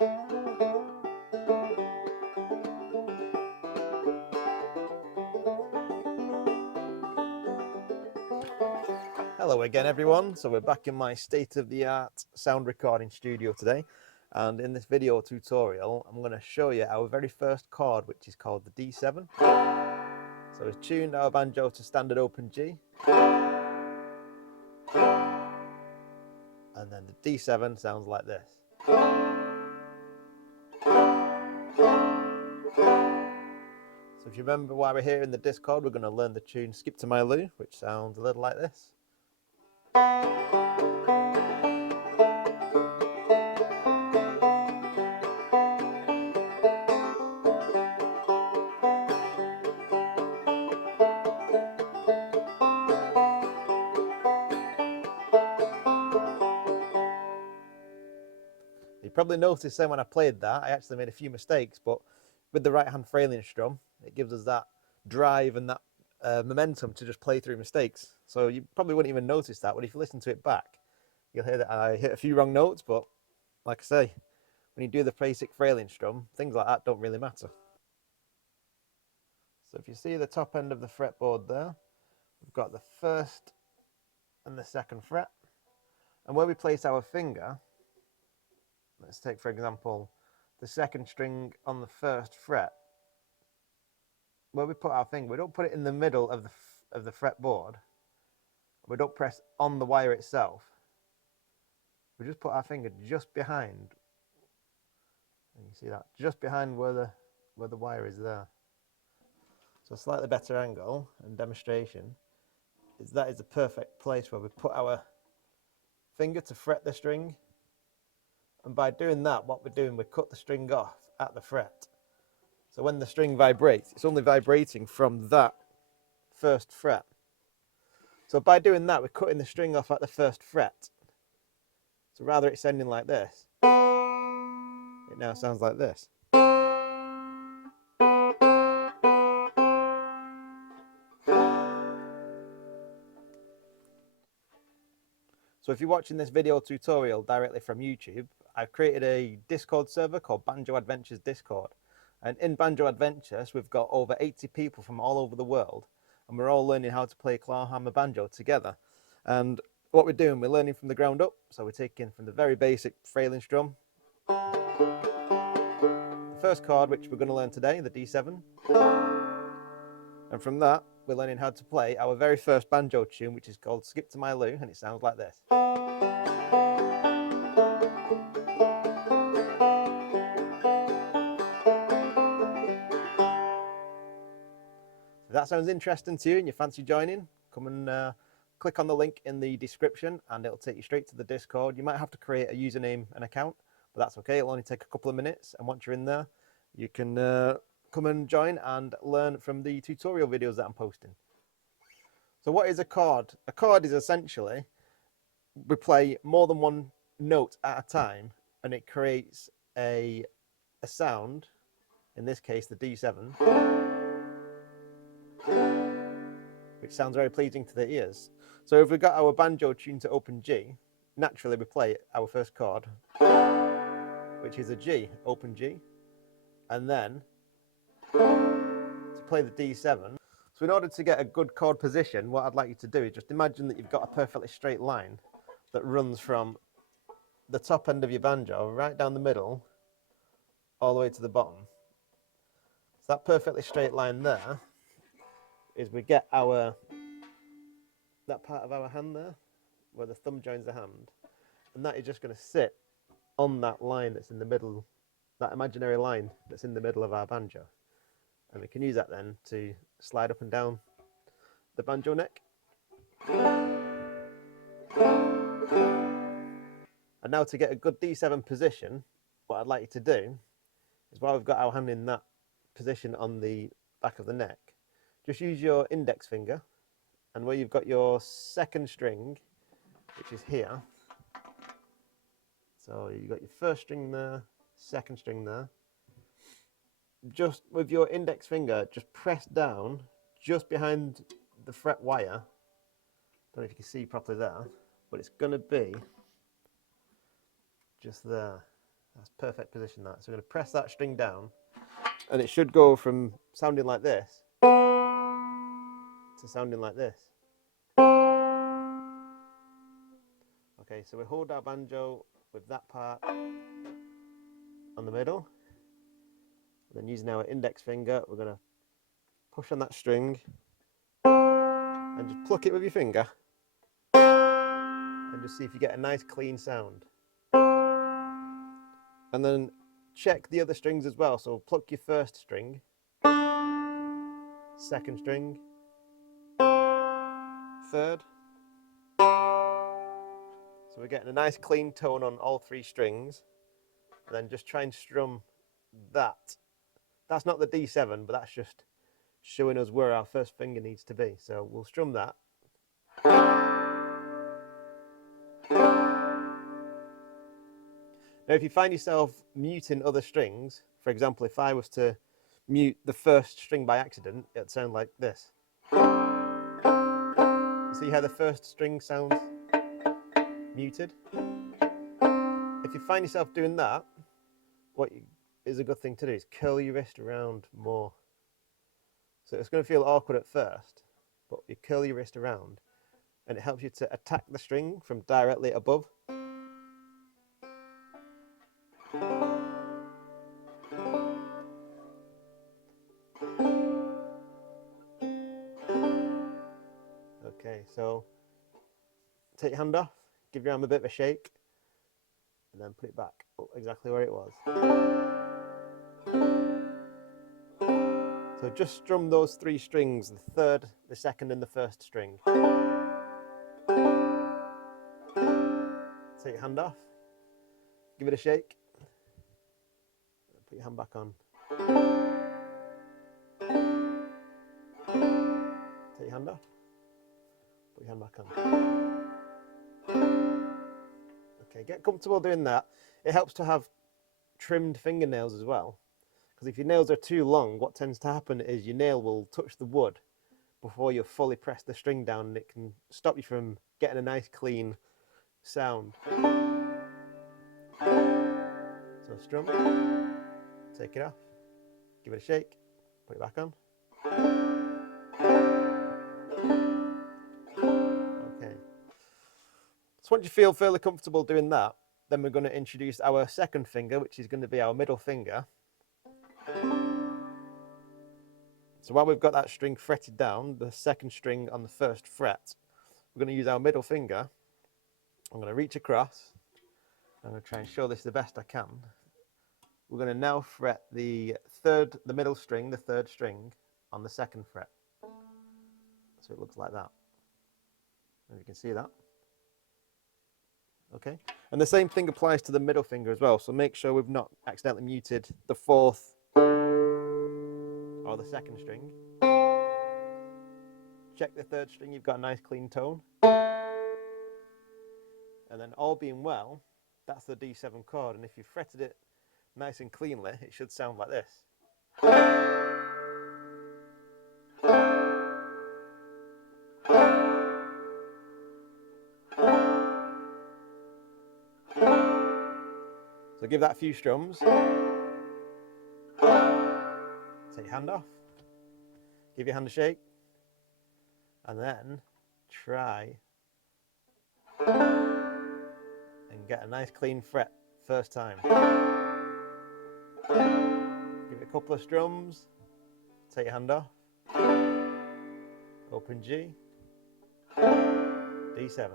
Hello again everyone, so we're back in my state-of-the-art sound recording studio today, and in this video tutorial I'm going to show you our very first chord, which is called the D7. So we've tuned our banjo to standard open G, and then the D7 sounds like this. So if you remember why we're here in the Discord, we're going to learn the tune Skip to My Lou, which sounds a little like this. You probably noticed then when I played that, I actually made a few mistakes, but with the right hand frailing strum, it gives us that drive and that momentum to just play through mistakes. So you probably wouldn't even notice that, but if you listen to it back, you'll hear that I hit a few wrong notes, but like I say, when you do the basic frailing strum, things like that don't really matter. So if you see the top end of the fretboard there, we've got the first and the second fret, and where we place our finger, let's take, for example, the second string on the first fret. Where we put our finger, we don't put it in the middle of the fretboard. We don't press on the wire itself. We just put our finger just behind. And you see that just behind where the wire is there. So a slightly better angle and demonstration is that is the perfect place where we put our finger to fret the string. And by doing that, what we're doing, we cut the string off at the fret. So when the string vibrates, it's only vibrating from that first fret. So by doing that, we're cutting the string off at the first fret. So rather it's sounding like this, it now sounds like this. So if you're watching this video tutorial directly from YouTube, I've created a Discord server called Banjo Adventures Discord. And in Banjo Adventures, we've got over 80 people from all over the world, and we're all learning how to play Clawhammer banjo together. And what we're doing, we're learning from the ground up. So we're taking from the very basic frailing strum, the first chord, which we're going to learn today, the D7. And from that, we're learning how to play our very first banjo tune, which is called Skip to My Lou, and it sounds like this. If that sounds interesting to you and you fancy joining, come and click on the link in the description and it'll take you straight to the Discord. You might have to create a username and account, but that's okay. It'll only take a couple of minutes, and once you're in there, you can come and join and learn from the tutorial videos that I'm posting. So what is a chord? A chord is essentially, we play more than one note at a time and it creates a sound, in this case the D7, which sounds very pleasing to the ears. So if we've got our banjo tuned to open G, naturally we play our first chord, which is a G, open G, and then to play the D7. So in order to get a good chord position, what I'd like you to do is just imagine that you've got a perfectly straight line that runs from the top end of your banjo right down the middle all the way to the bottom. So that perfectly straight line there is we get that part of our hand there where the thumb joins the hand, and that is just going to sit on that line that's in the middle, that imaginary line that's in the middle of our banjo. And we can use that then to slide up and down the banjo neck. And now to get a good D7 position, what I'd like you to do is while we've got our hand in that position on the back of the neck, just use your index finger, and where you've got your second string, which is here, so you've got your first string there, second string there, just with your index finger, just press down just behind the fret wire. Don't know if you can see properly there, but it's going to be just there. That's perfect position that. So we're going to press that string down, and it should go from sounding like this to sounding like this. Okay, so we hold our banjo with that part on the middle. And then using our index finger, we're going to push on that string and just pluck it with your finger. And just see if you get a nice clean sound. And then check the other strings as well. So pluck your first string, second string, third. So we're getting a nice clean tone on all three strings. And then just try and strum that. That's not the D7, but that's just showing us where our first finger needs to be. So we'll strum that. Now, if you find yourself muting other strings, for example, if I was to mute the first string by accident, it'd sound like this. You see how the first string sounds muted? If you find yourself doing that, what is a good thing to do is curl your wrist around more. So it's going to feel awkward at first, but you curl your wrist around, and it helps you to attack the string from directly above. Okay, so take your hand off, give your arm a bit of a shake, and then put it back exactly where it was. So just strum those three strings, the third, the second, and the first string. Take your hand off, give it a shake, put your hand back on. Take your hand off, put your hand back on. Okay, get comfortable doing that. It helps to have trimmed fingernails as well, because if your nails are too long, what tends to happen is your nail will touch the wood before you fully press the string down, and it can stop you from getting a nice clean sound. So strum, take it off, give it a shake, put it back on. Okay. So once you feel fairly comfortable doing that, then we're going to introduce our second finger, which is going to be our middle finger. So while we've got that string fretted down, the second string on the first fret, we're going to use our middle finger. I'm going to reach across. I'm going to try and show this the best I can. We're going to now fret the middle string, the third string, on the second fret. So it looks like that. And you can see that. Okay. And the same thing applies to the middle finger as well. So make sure we've not accidentally muted the fourth or the second string. Check the third string, you've got a nice clean tone. And then all being well, that's the D7 chord. And if you fretted it nice and cleanly, it should sound like this. So give that a few strums. Take your hand off. Give your hand a shake. And then try and get a nice clean fret first time. Give it a couple of strums. Take your hand off. Open G. D7.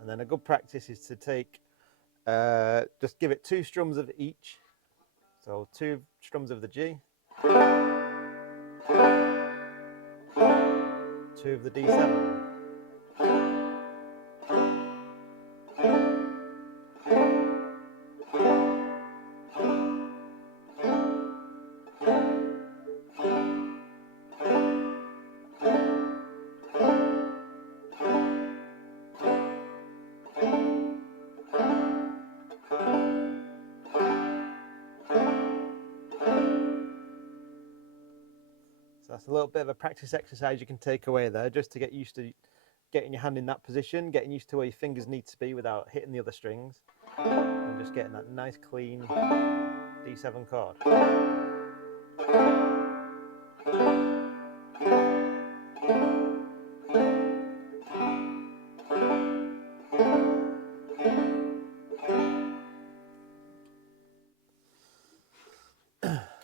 And then a good practice is to take, just give it 2 strums of each. So 2 strums of the G, 2 of the D7. So that's a little bit of a practice exercise you can take away there, just to get used to getting your hand in that position, getting used to where your fingers need to be without hitting the other strings. and just getting that nice clean D7 chord.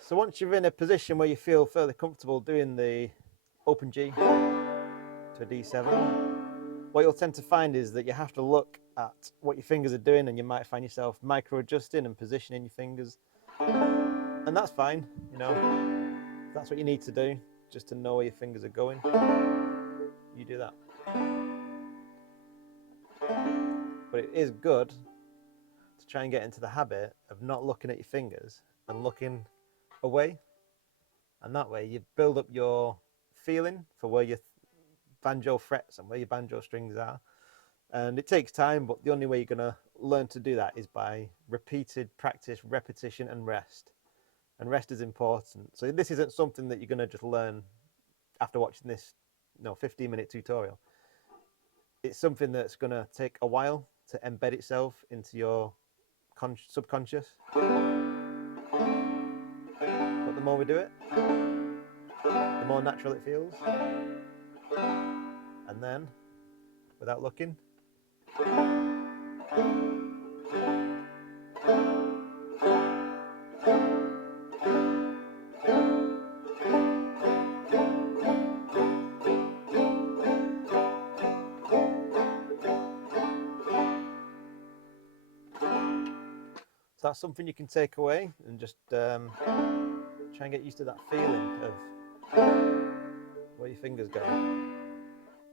So once you're in a position where you feel fairly comfortable doing the open G to a D7, what you'll tend to find is that you have to look at what your fingers are doing, and you might find yourself micro adjusting and positioning your fingers, and that's fine. You know, if that's what you need to do, just to know where your fingers are going, you do that. But it is good to try and get into the habit of not looking at your fingers and looking away, and that way you build up your feeling for where your banjo frets and where your banjo strings are. And it takes time, but the only way you're going to learn to do that is by repeated practice, repetition, and rest. And rest is important. So this isn't something that you're going to just learn after watching this 15-minute tutorial. It's something that's going to take a while to embed itself into your subconscious. But the more we do it, the more natural it feels. And then, without looking, so that's something you can take away and just try and get used to that feeling of where your fingers go,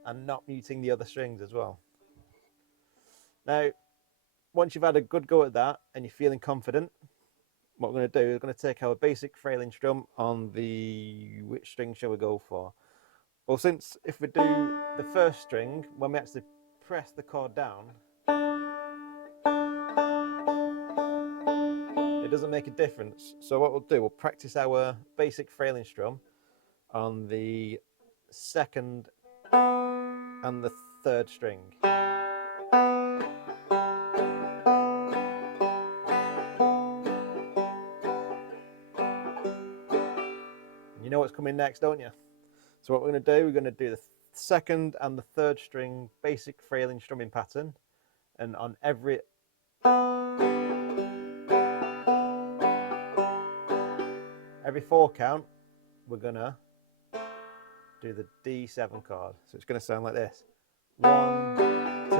and not muting the other strings as well. Now, once you've had a good go at that and you're feeling confident, what we're going to do is we're going to take our basic frailing strum on the, which string shall we go for? Well, since if we do the first string, when we actually press the chord down, it doesn't make a difference. So what we'll do, we'll practice our basic frailing strum on the second and the third string. You know what's coming next, don't you? So what we're going to do, we're going to do the second and the third string basic frailing strumming pattern, and on every four count, we're going to do the D7 chord. So it's going to sound like this. 1, 2,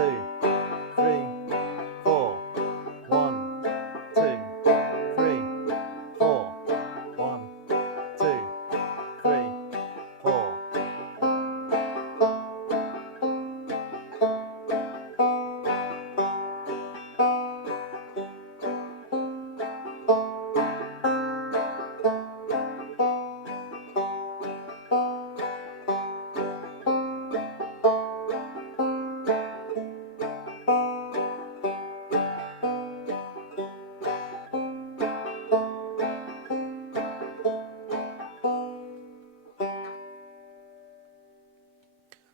3, 4. 1, 2, 3, 4. 1, 2, 3, 4.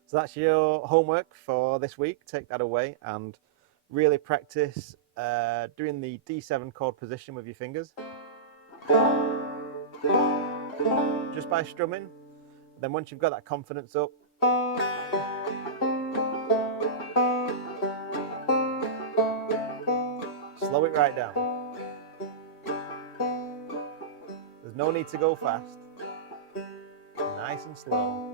So that's your homework for this week. Take that away and really practice doing the D7 chord position with your fingers. Just by strumming. Then once you've got that confidence up, slow it right down. There's no need to go fast. Nice and slow.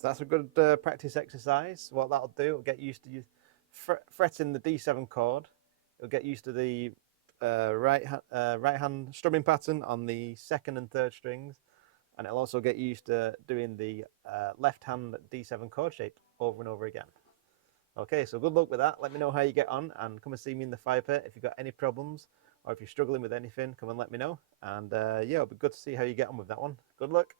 So that's a good practice exercise. What that'll do, it'll get used to you fretting the D7 chord. It'll get used to the right hand strumming pattern on the second and third strings, and it'll also get used to doing the left hand D7 chord shape over and over again. Okay, so good luck with that. Let me know how you get on, and come and see me in the fire pit if you've got any problems, or if you're struggling with anything, come and let me know. And yeah, it'll be good to see how you get on with that one. Good luck.